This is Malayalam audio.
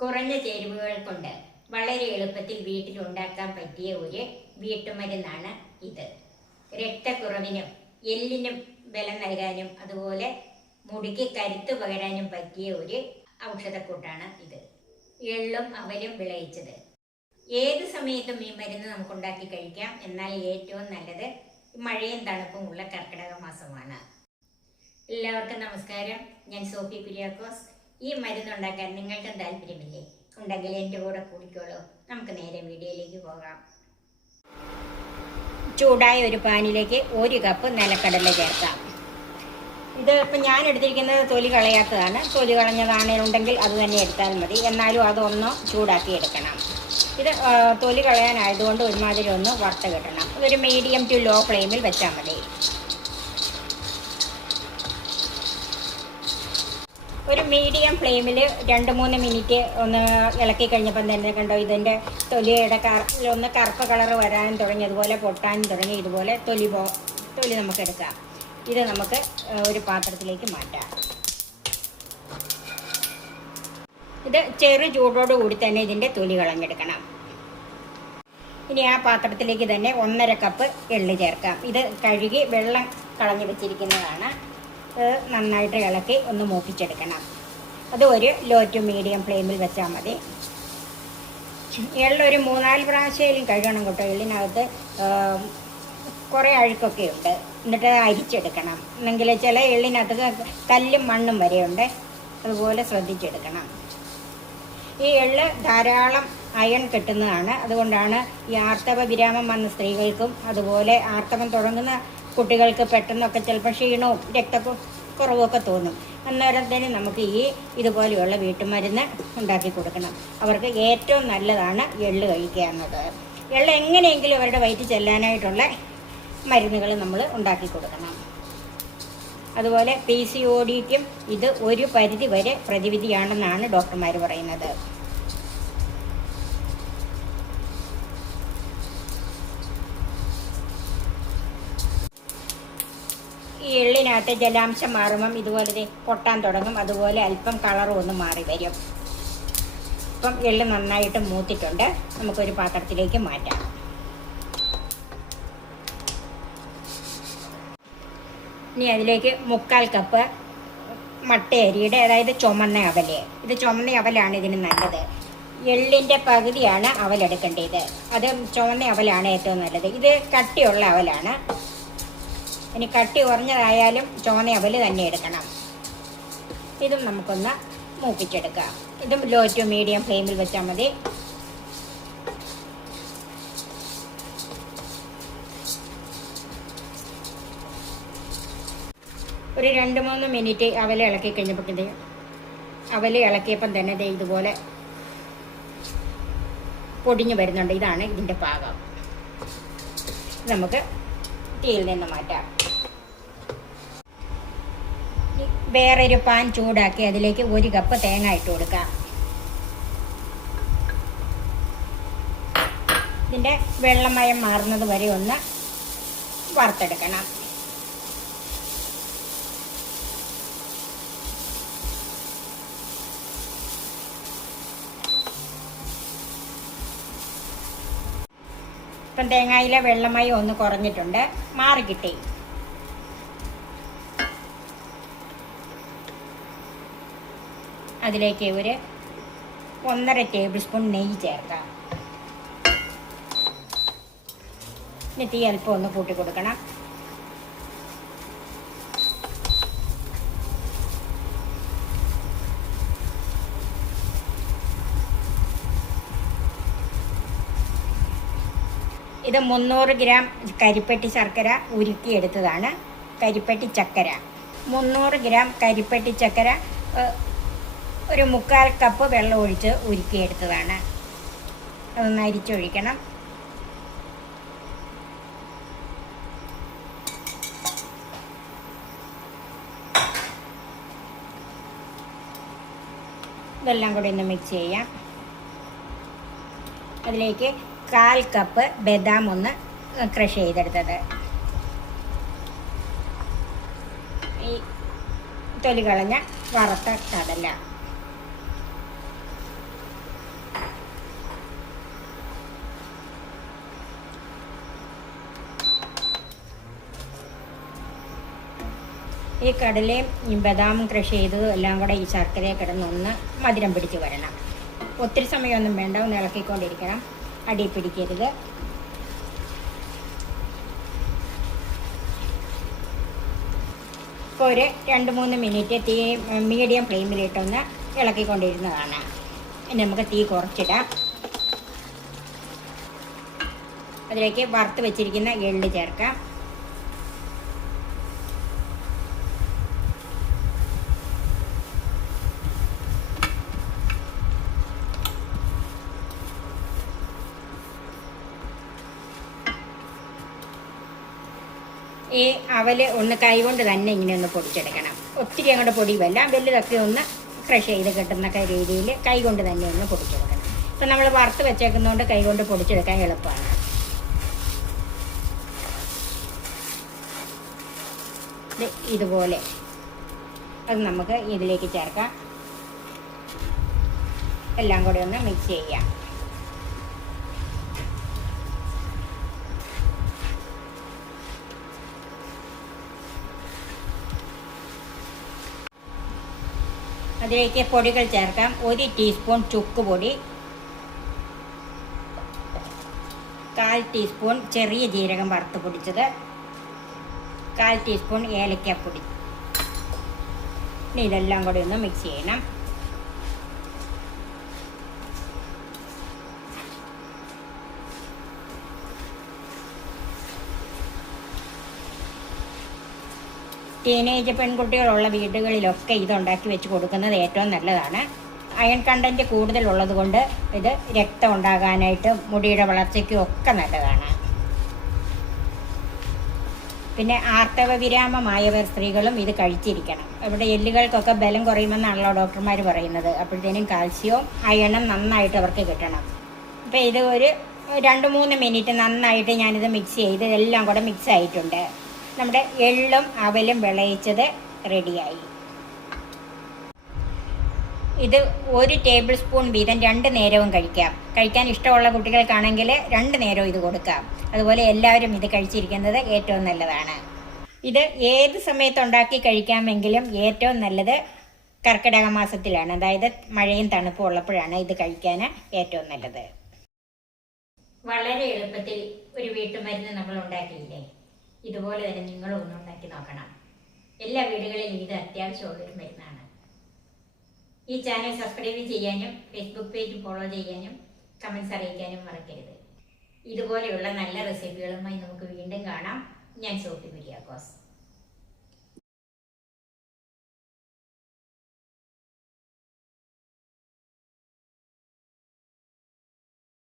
കുറഞ്ഞ ചേരുവകൾ കൊണ്ട് വളരെ എളുപ്പത്തിൽ വീട്ടിൽ ഉണ്ടാക്കാൻ പറ്റിയ ഒരു വീട്ടുമരുന്നാണ് ഇത്. രക്തക്കുറവിനും എല്ലിനും ബലം നൽകാനും അതുപോലെ മുടിക്ക് കരുത്ത് പകരാനും പറ്റിയ ഒരു ഔഷധക്കൂട്ടാണ് ഇത്. എള്ളും അവലും വിളയിച്ചത്. ഏത് സമയത്തും ഈ മരുന്ന് നമുക്ക് ഉണ്ടാക്കി കഴിക്കാം. എന്നാൽ ഏറ്റവും നല്ലത് മഴയും തണുപ്പും ഉള്ള കർക്കിടക മാസമാണ്. എല്ലാവർക്കും നമസ്കാരം. ഞാൻ സോഫി കുര്യാക്കോസ്. ഈ മരുന്ന് ഉണ്ടാക്കാൻ നിങ്ങൾക്കും താല്പര്യമില്ലേ? ഉണ്ടെങ്കിൽ എന്റെ കൂടെ കൂടിക്കോളൂ. നമുക്ക് നേരെ വീഡിയോയിലേക്ക് പോകാം. ചൂടായ ഒരു പാനിലേക്ക് ഒരു കപ്പ് നിലക്കടല ചേർക്കാം. ഇത് ഇപ്പം ഞാൻ എടുത്തിരിക്കുന്നത് തൊലി കളയാത്തതാണ്. തൊലി കളഞ്ഞതാണ് ഉണ്ടെങ്കിൽ അത് തന്നെ എടുത്താൽ മതി. എന്നാലും അതൊന്ന് ചൂടാക്കി എടുക്കണം. ഇത് തൊലി കളയാനായതുകൊണ്ട് ഒരുമാതിരി ഒന്ന് വറുത്ത് കിട്ടണം. ഇതൊരു മീഡിയം ടു ലോ ഫ്ലെയിമിൽ വെച്ചാൽ മതി. ഒരു മീഡിയം ഫ്ലെയിമിൽ രണ്ട് മൂന്ന് മിനിറ്റ് ഒന്ന് ഇളക്കി കഴിഞ്ഞപ്പം തന്നെ കണ്ടോ ഇതിന്റെ തൊലിയുടെ ഒന്ന് കറുപ്പ് കളർ വരാൻ തുടങ്ങി അതുപോലെ പൊട്ടാൻ തുടങ്ങി ഇതുപോലെ തൊലി പോ തൊലി നമുക്ക് എടുക്കാം. ഇത് നമുക്ക് ഒരു പാത്രത്തിലേക്ക് മാറ്റാം. ഇത് ചെറു ചൂടോട് കൂടി തന്നെ ഇതിന്റെ തൊലി കളഞ്ഞെടുക്കണം ഇനി ആ പാത്രത്തിലേക്ക് തന്നെ ഒന്നര കപ്പ് എള്ള് ചേർക്കാം. ഇത് കഴുകി വെള്ളം കളഞ്ഞു വെച്ചിരിക്കുന്നതാണ്. നന്നായിട്ട് ഇളക്കി ഒന്ന് മൂപ്പിച്ചെടുക്കണം. അത് ഒരു ലോ ടു മീഡിയം ഫ്ലെയിമിൽ വെച്ചാൽ മതി. എള്ളൊരു മൂന്നാൽ പ്രാവശ്യമെങ്കിലും കഴുകണം കേട്ടോ. എള്ളിനകത്ത് കുറേ അഴുക്കൊക്കെ ഉണ്ട്. എന്നിട്ട് അരിച്ചെടുക്കണം. എന്നെങ്കിൽ ചില എള്ളിനകത്ത് കല്ലും മണ്ണും വരെയുണ്ട്. അതുപോലെ ശ്രദ്ധിച്ചെടുക്കണം. ഈ എള്ള് ധാരാളം അയൺ കിട്ടുന്നതാണ്. അതുകൊണ്ടാണ് ഈ ആർത്തവ വിരാമം വന്ന സ്ത്രീകൾക്കും അതുപോലെ ആർത്തവം തുടങ്ങുന്ന കുട്ടികൾക്ക് പെട്ടെന്നൊക്കെ ചിലപ്പോൾ ക്ഷീണവും രക്തക്കുറവൊക്കെ തോന്നും. അന്നേരം തന്നെ നമുക്ക് ഈ ഇതുപോലെയുള്ള വീട്ടുമരുന്ന് ഉണ്ടാക്കി കൊടുക്കണം. അവർക്ക് ഏറ്റവും നല്ലതാണ് എള്ള് കഴിക്കുക എന്നത്. എള്ള് എങ്ങനെയെങ്കിലും അവരുടെ വയറ്റിൽ ചെല്ലാനായിട്ടുള്ള മരുന്നുകൾ നമ്മൾ ഉണ്ടാക്കി കൊടുക്കണം. അതുപോലെ പി സി ഒ ഡിക്കും ഇത് ഒരു പരിധി വരെ പ്രതിവിധിയാണെന്നാണ് ഡോക്ടർമാർ പറയുന്നത്. ഈ എള്ളിനകത്ത് ജലാംശം മാറുമ്പം ഇതുപോലെ പൊട്ടാൻ തുടങ്ങും. അതുപോലെ അല്പം കളറും ഒന്ന് മാറി വരും. ഇപ്പം എള്ള് നന്നായിട്ട് മൂത്തിട്ടുണ്ട്. നമുക്കൊരു പാത്രത്തിലേക്ക് മാറ്റാം. ഇനി അതിലേക്ക് മുക്കാൽ കപ്പ് മട്ടയരിയുടെ അതായത് ചുമന്ന അവൽ. ഇത് ചുമന്ന അവലാണ് ഇതിന് നല്ലത്. എള്ളിന്റെ പകുതിയാണ് അവലെടുക്കേണ്ടത്. അത് ചുമന്ന അവലാണ് ഏറ്റവും നല്ലത്. ഇത് കട്ടിയുള്ള അവലാണ്. ഇനി കട്ടി കുറഞ്ഞതായാലും ചുവന്ന അവൽ തന്നെ എടുക്കണം. ഇതും നമുക്കൊന്ന് മൂപ്പിച്ചെടുക്കാം. ഇതും ലോ ടു മീഡിയം ഫ്ലെയിമിൽ വെച്ചാൽ മതി. ഒരു രണ്ട് മൂന്ന് മിനിറ്റ് അവൽ ഇളക്കി കഴിഞ്ഞപ്പോഴത്തേ അവൽ ഇളക്കിയപ്പം തന്നെ ദേ ഇതുപോലെ പൊടിഞ്ഞു വരുന്നുണ്ട്. ഇതാണ് ഇതിന്റെ പാകം. നമുക്ക് തീയിൽ നിന്ന് മാറ്റാം. വേറൊരു പാൻ ചൂടാക്കി അതിലേക്ക് ഒരു കപ്പ് തേങ്ങ ഇട്ട് കൊടുക്കാം. ഇതിന്റെ വെള്ളമയം മാറുന്നത് വരെ ഒന്ന് വറുത്തെടുക്കണം. ഇപ്പം തേങ്ങയിലെ വെള്ളമായി ഒന്ന് കുറഞ്ഞിട്ടുണ്ട്. മാറി കിട്ടി. അതിലേക്ക് ഒരു ഒന്നര ടേബിൾ സ്പൂൺ നെയ്യ് ചേർക്കാം ഇനി തീ അല്പം ഒന്ന് കൂട്ടി കൊടുക്കണം ഇത് മുന്നൂറ് ഗ്രാം കരിപ്പെട്ടി ശർക്കര ഉരുക്കിയെടുത്തതാണ്. കരിപ്പെട്ടി ചക്കര. മുന്നൂറ് ഗ്രാം കരിപ്പെട്ടി ചക്കര ഒരു മുക്കാൽ കപ്പ് വെള്ളം ഒഴിച്ച് ഉരുക്കിയെടുത്തതാണ്. അതൊന്ന് അരിച്ചൊഴിക്കണം ഇതെല്ലാം കൂടി ഒന്ന് മിക്സ് ചെയ്യാം. അതിലേക്ക് കാൽ കപ്പ് ബദാം ഒന്ന് ക്രഷ് ചെയ്തെടുത്തത്. ഈ തൊലി കളഞ്ഞ വറുത്ത കടല. ഈ കടലയും ബദാമും കൃഷി ചെയ്തതും എല്ലാം കൂടെ ഈ ശർക്കരയെ കിടന്നൊന്ന് മധുരം പിടിച്ച് വരണം. ഒത്തിരി സമയമൊന്നും വേണ്ട ഒന്ന് ഇളക്കിക്കൊണ്ടിരിക്കണം. അടി പിടിക്കരുത്. ഇപ്പോൾ ഒരു രണ്ട് മൂന്ന് മിനിറ്റ് തീ മീഡിയം ഫ്ലെയിമിലിട്ടൊന്ന് ഇളക്കിക്കൊണ്ടിരുന്നതാണ്. ഇനി നമുക്ക് തീ കുറച്ചിടാം. അതിലേക്ക് വറുത്ത് വെച്ചിരിക്കുന്ന എള്ള് ചേർക്കാം. ഈ അവൽ ഒന്ന് കൈകൊണ്ട് തന്നെ ഇങ്ങനെ ഒന്ന് പൊടിച്ചെടുക്കണം. ഒത്തിരി അങ്ങോട്ട് പൊടിയുമല്ല വലുതൊക്കെ ഒന്ന് ക്രഷ് ചെയ്ത് കിട്ടുന്ന രീതിയിൽ കൈകൊണ്ട് തന്നെ ഒന്ന് പൊടിച്ചെടുക്കണം. ഇപ്പം നമ്മൾ വറുത്ത് വെച്ചേക്കുന്നതുകൊണ്ട് കൈകൊണ്ട് പൊടിച്ചെടുക്കാൻ എളുപ്പമാണ്. ഇത് ഇതുപോലെ. അത് നമുക്ക് ഇതിലേക്ക് ചേർക്കാം. എല്ലാം കൂടി ഒന്ന് മിക്സ് ചെയ്യാം. അതിലേക്ക് പൊടികൾ ചേർക്കാം. ഒരു ടീസ്പൂൺ ചുക്ക് പൊടി. കാൽ ടീസ്പൂൺ ചെറിയ ജീരകം വറുത്ത് പൊടിച്ചത്. കാൽ ടീസ്പൂൺ ഏലക്കാപ്പൊടി ഇതെല്ലാം കൂടി ഒന്ന് മിക്സ് ചെയ്യണം. ടീനേജ് പെൺകുട്ടികളുള്ള വീടുകളിലൊക്കെ ഇതുണ്ടാക്കി വെച്ച് കൊടുക്കുന്നത് ഏറ്റവും നല്ലതാണ്. അയൺ കണ്ടന്റ് കൂടുതലുള്ളത് കൊണ്ട് ഇത് രക്തം ഉണ്ടാകാനായിട്ടും മുടിയുടെ വളർച്ചയ്ക്കും ഒക്കെ നല്ലതാണ്. പിന്നെ ആർത്തവ വിരാമമായവർ സ്ത്രീകളും ഇത് കഴിച്ചിരിക്കണം. ഇവിടെ എല്ലുകൾക്കൊക്കെ ബലം കുറയുമെന്നാണല്ലോ ഡോക്ടർമാർ പറയുന്നത്. അപ്പോഴത്തേനും കാൽസ്യവും അയണും നന്നായിട്ട് അവർക്ക് കിട്ടണം. അപ്പോൾ ഇത് ഒരു രണ്ട് മൂന്ന് മിനിറ്റ് നന്നായിട്ട് ഞാനിത് മിക്സ് ചെയ്ത് ഇതെല്ലാം കൂടെ മിക്സ് ആയിട്ടുണ്ട്. നമ്മുടെ എള്ളും അവലും വിളയിച്ചത് റെഡിയായി. ഇത് ഒരു ടേബിൾ സ്പൂൺ വീതം രണ്ട് നേരവും കഴിക്കാം. കഴിക്കാൻ ഇഷ്ടമുള്ള കുട്ടികൾക്കാണെങ്കിൽ രണ്ട് നേരവും ഇത് കൊടുക്കാം. അതുപോലെ എല്ലാവരും ഇത് കഴിച്ചിരിക്കുന്നത് ഏറ്റവും നല്ലതാണ്. ഇത് ഏത് സമയത്ത് ഉണ്ടാക്കി കഴിക്കാമെങ്കിലും ഏറ്റവും നല്ലത് കർക്കിടക മാസത്തിലാണ്. അതായത് മഴയും തണുപ്പും ഉള്ളപ്പോഴാണ് ഇത് കഴിക്കാൻ ഏറ്റവും നല്ലത്. വളരെ എളുപ്പത്തിൽ ഒരു വീട്ടുമരുന്ന് നമ്മൾ ഉണ്ടാക്കിയില്ലേ? ഇതുപോലെ തന്നെ നിങ്ങളും ഒന്ന് ഉണ്ടാക്കി നോക്കണം. എല്ലാ വീടുകളിലും ഇത് അത്യാവശ്യമുള്ളൊരു മരുന്നാണ്. ഈ ചാനൽ സബ്സ്ക്രൈബ് ചെയ്യാനും ഫേസ്ബുക്ക് പേജ് ഫോളോ ചെയ്യാനും കമൻസ് അറിയിക്കാനും മറക്കരുത്. ഇതുപോലെയുള്ള നല്ല റെസിപ്പികളുമായി നമുക്ക് വീണ്ടും കാണാം. ഞാൻ സോഫി കുര്യാക്കോസ്